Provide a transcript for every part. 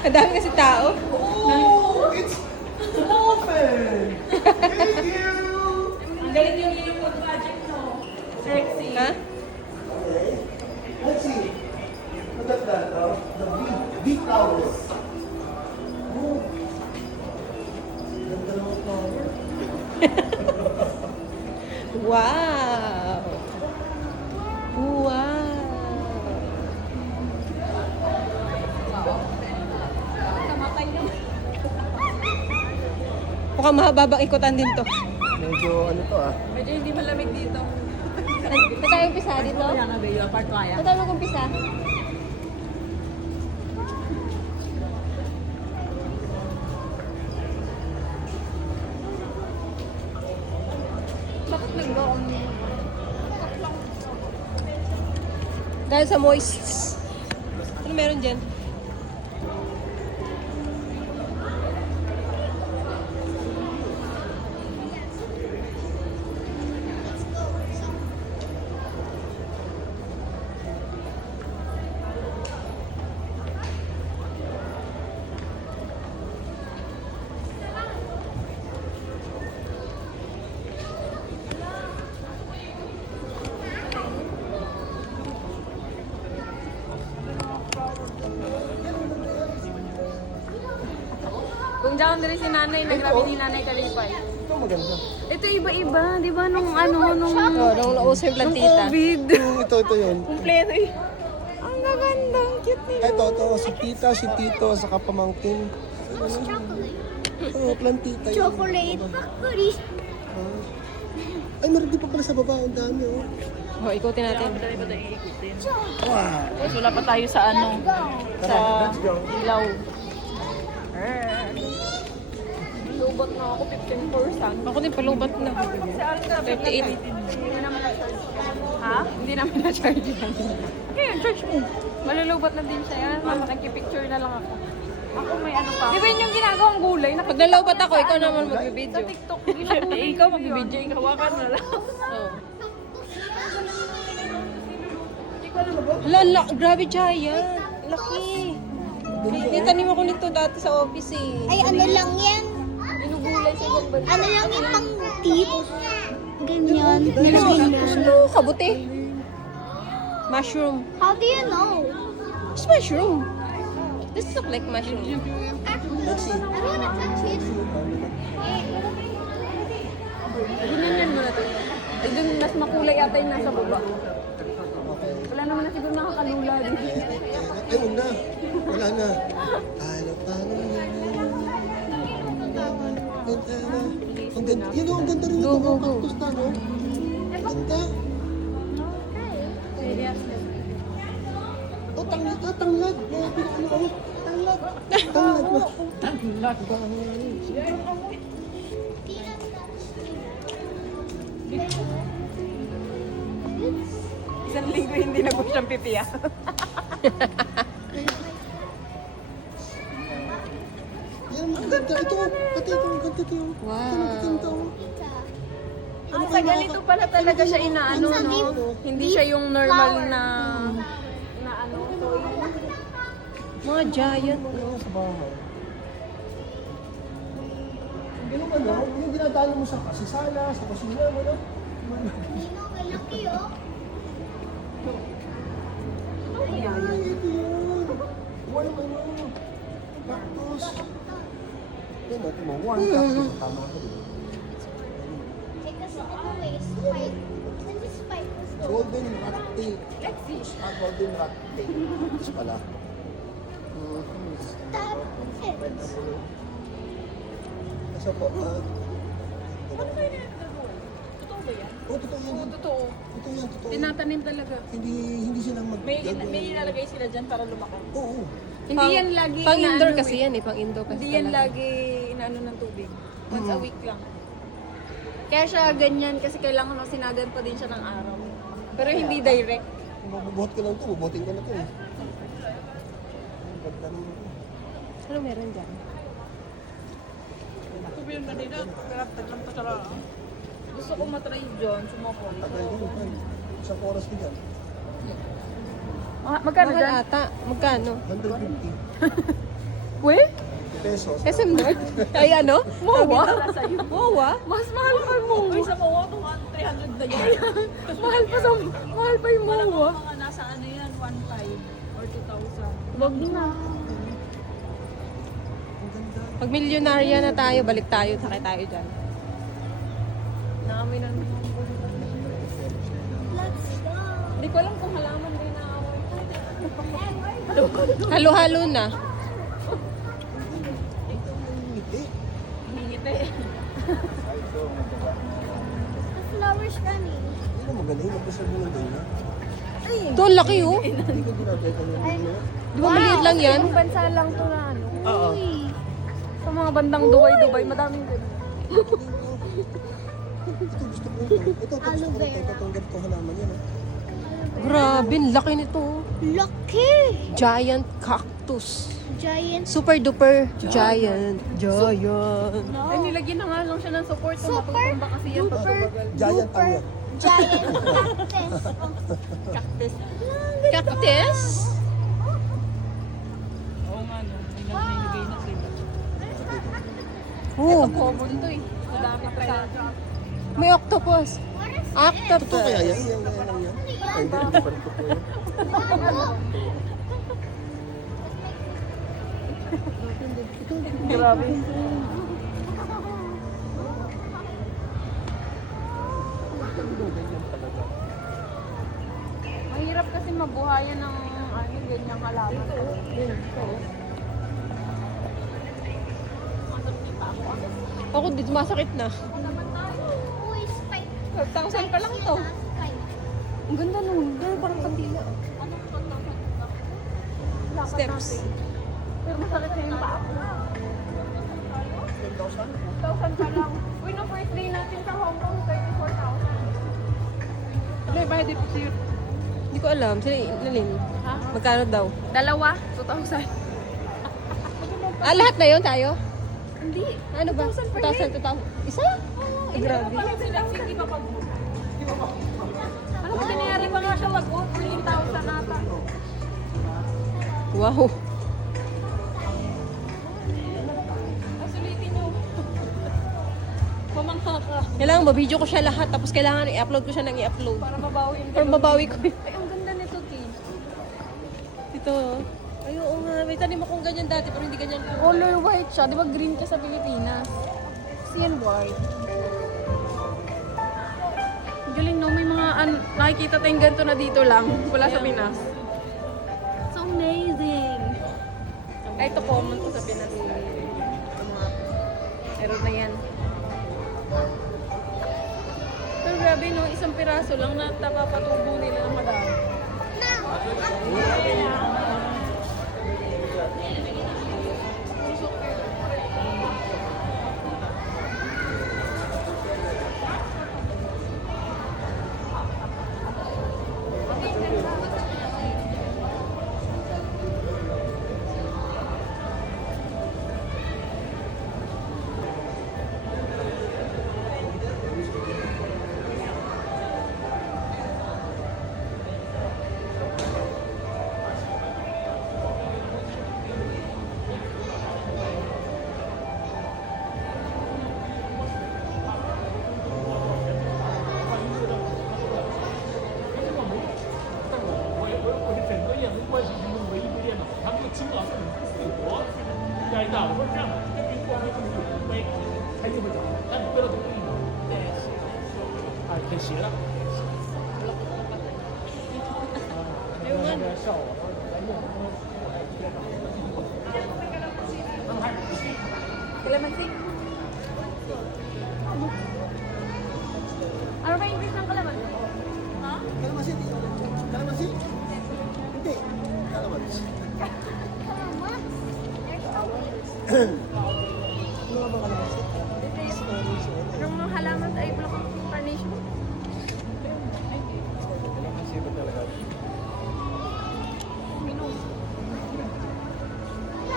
Ang dami kasi tao. Oh, it's open! Thank you! Ang galing yung food project, no? Sexy. Ha? Okay. Let's see. Look at that, the big flowers. Oh. Ganda ng flower. Wow! Wow! Kamatay naman. Mukhang mahababang ikutan din to. Medyo ano to Medyo hindi malamig dito. Saan tayo umpisa dito? Kaya nga, Beo. Part kaya. Saan tayo mag-umpisa? Bakit nag-go-on? Dahil sa moist. Ano meron dyan? Kung dyan na rin si nanay, nagrabi ni nanay kalipay. Ito maganda. Ito iba-iba, di ba? Nung ano, nung Oh, nung nausap yung plantita. COVID. Ito yun. Kompleto eh. Ang gaganda, ang cute nila. Ito, si tita, si tito, saka pamangkin. Oo, plantita yun. Chocolate factory. Ay, meron din pa pala sa baba. Ang dami, oh. Oh, ikutin natin. Wow! Wala pa tayo sa ano, sa Let's go. ilaw. Lubot na ako, 15%. Ako din palubat na. 38. Hindi naman na-charge. Ha? Hindi namin na-charge yan. Kaya, charge mo. Malulubot na din siya yan. Makikipicture na lang ako. Ako may ano pa. Di ba yun yung ginagawang gulay? Pag nalawbat ako, ikaw naman Sa magbibideo. TikTok, ginagulay. Ikaw magbibideo, ikaw hawakan na lang. Oh. Lala, grabe giant. Laki. Nitanim ako nito dati sa office eh. Ay, ano lang yan? Ginugulay sa ibang bansa. Ano lang yung pang tip? Ganyan. Ano? Kabuti. Mushroom. How do you know? It's mushroom. This look like mushroom. Let's see. I don't wanna touch it. Ginanyan mo na to. Ay, dun mas makulay ata yung nasa baba. Okay. Wala naman na siguro nakakalula din. Ay, huwag na. Wala na. Ano pa ang ganda. Yun, ang ganda rin ito. Mga cactus na, no? Ganda. Oh, tanglad. Mga pinakano, oh. Tanglad. Tanglad ba? Tanglad ba? Isang linggo hindi na po siyang pipiya. Yan, ang ganda. Ito, pati ito, ang ganda ito. Wow. Ang ganda, oh. Ah, sa ganito pala talaga siya inaano, no? Hindi siya yung normal na ano, toy. Mga giant. Ano sa bahay? Yung ano, yung dinadalo mo sa sala, sa kusina, ano? Nino, malaki oh. Ay, ito yun. Walang ano, cactus. Yan, natin mo, one cactus. Tama ko din. Because ito is spike. This is spike. Golden rocktail. Let's see. Golden rocktail. Ito pala. Stop it. Asa po? Ano kayo na totoo ba yan? Oh, totoo yan. Oo, totoo. Totoo yan, totoo. Tinatanim talaga. Hindi silang mag... May ilalagay sila dyan para lumaki. Oo. Hindi yan lagi Pang indoor inaano kasi yan eh. Pang indoor kasi Hindi yan talaga. lagi inaano ng tubig. Once a week lang. Kaya siya ganyan kasi kailangan masinagan pa din siya ng araw. Pero hindi direct. Mabubuhat ko lang ito. Bubuhatin ko na ito eh. Ang ganda naman ito. Ano meron dyan? Gusto ko matry dyan, sumapon. Tagal din. Pan. Isang oras ko dyan. Magkano Mahal dyan? ata. Magkano? 150. We? Pesos. SM North? Ay ano? Mowa? Mowa? Mas mahal pa yung Mowa. Uy, sa Mowa, 300 na yan. mahal pa yung Mowa. Mga nasa ano yan, 1,500 or 2,000. Wag na. Pag milyonarya na tayo, balik tayo, sakay tayo dyan. Naamoy na naman. Let's go. Hindi ko alam kung halaman din naamoy. Halo-halo na. Ngiti. Hingiti. Flowers kami. Hindi na magaling. Mag-usap mo lang ganyan. Ito, ang laki oh. Hindi ko ginagawa ka ngayon. Di ba maliit lang yan? Ibang bansa lang to na ano. Oo. Sa mga bandang Dubai, madaming ganun. Ito gusto ko. Ito gusto ko. Itong ganito halaman yan. Grabe, ang laki nito. Lucky. Giant cactus. Giant. Super duper giant. Giant. Ay, nilagyan na nga lang siya ng support. Super Matutumba kasi yan. duper Giant ano yan? giant cactus. Cactus? Oo nga, no. Nilagay na sila. Oh, Common to eh. Madami pa sa may octopus. Ito Octopus. kaya yan? Yan kaya lang yan? Ay, hindi. Hindi pa rin ko po yan. Grabe. Mahirap kasi mabuhayan ng ano, ganyang halaman. Ako dito, masakit na. Uy, spike. 12,000 pa lang to. Spike. Ang ganda nun. Pero parang kandila. Steps. Pero masakit na yung paa ko. 12,000 pa lang. Uy, no first day natin sa Hong Kong, 34,000. Ano yung bayad dito sa'yo? Hindi ko alam. Sila inalin. Ha? Magkano daw? Dalawa, 2,000. Ah, lahat na yun tayo? Hindi. Ano ba? 2,000 per 2,000, 2,000. Isa? Ay, grabe. Hindi pa pag Ano ba tinayari pa nga siya wag-o? 13,000 ata. Wow. Sulitin nyo. Pamangka ka. Kailangan ma-video ko siya lahat. Tapos kailangan i-upload ko siya nang i-upload. Para mabawi yung Para mabawi ko yun. Ay, ang ganda nito, Ki. Ito. Ay, oo nga. May tanim akong ganyan dati pero hindi ganyan. Color white siya. Di ba green ka sa Pilipinas? Kasi yan white. Galing no, may mga nakikita tayong ganito na dito lang. Wala sa Pinas. So amazing! Ay, ito common to sa Pinas. Meron na yan. Pero grabe no, isang piraso lang na tapapatubo nila ng madami. Calamansi? Ano ba yung English ng calamansi? Ha? Kalamansi. Kalamansi. Hindi. Kalamansi. Ano nga ba kalamansi? Anong mga halaman ay bulak ang carnation? Kalamansi ba talaga?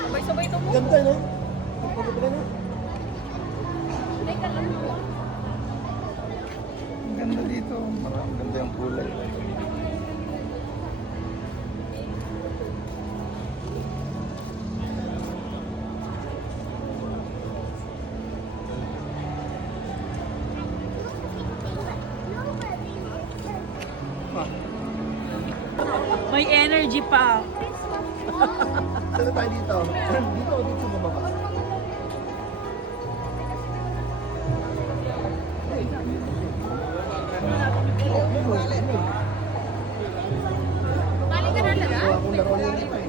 Sabay-sabay ito mo. Ganda, no? Pagkabila na. Ay, kalang mo. Ang ganda dito. Parang ganda yung kulay. May energy pa. Saan na tayo dito? Dito o dito sa baba? Galing ka na lang, Wala akong laro niya dito eh.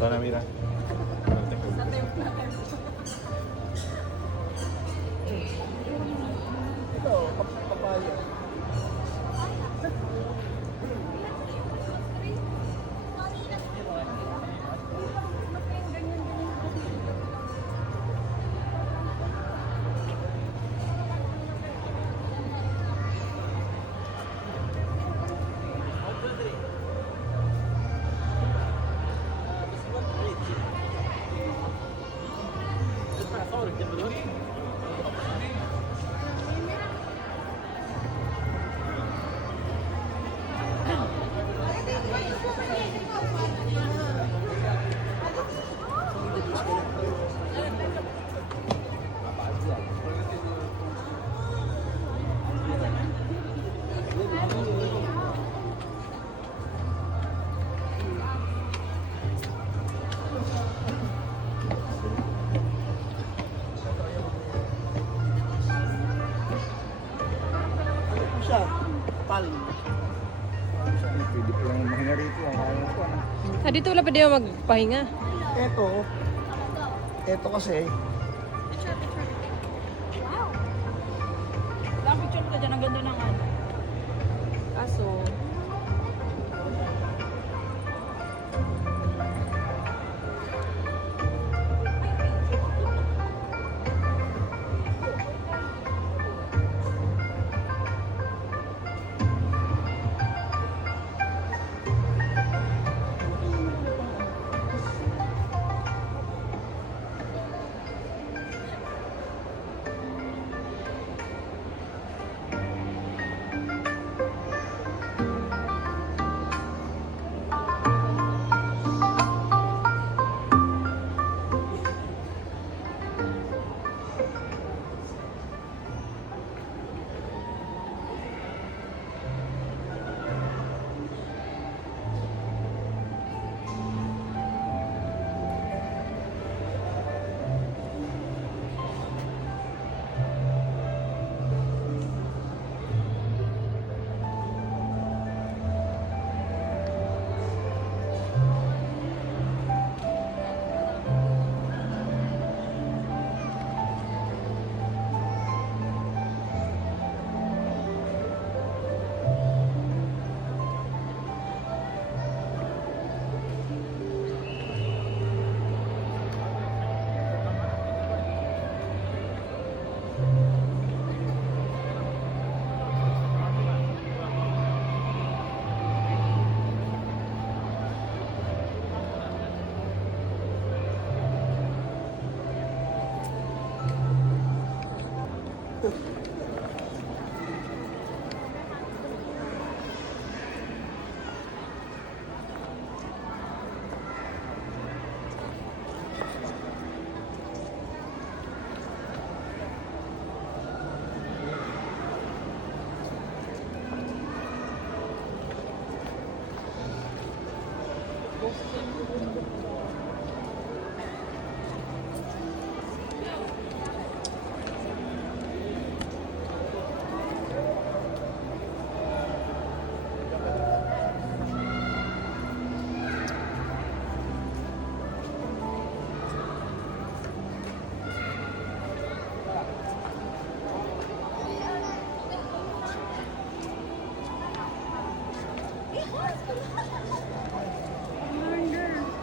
Ito na, Mira. Ito, papaya. Siya, pal. Pwede pa lang mahinga rito. Ang kaya ko. Ah, dito wala pa din magpahinga. Ito kasi, Lang picture ka dyan. Ang ganda ng ano. Kaso,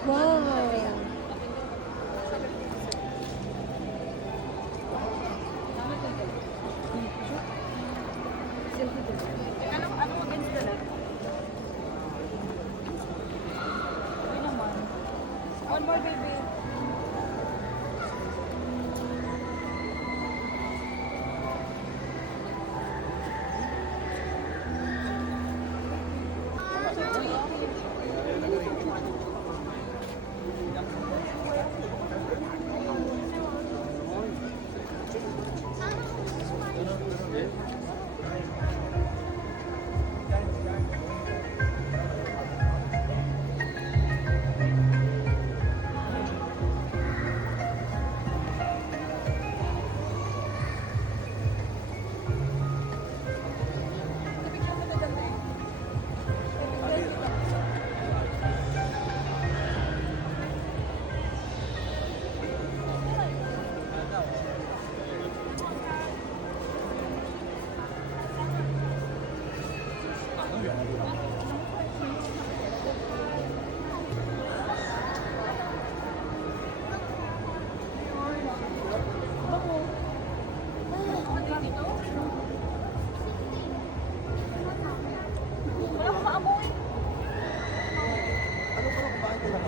Wow. Ano against the left? Hindi naman. One more, baby.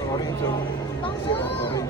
Orange. Orange.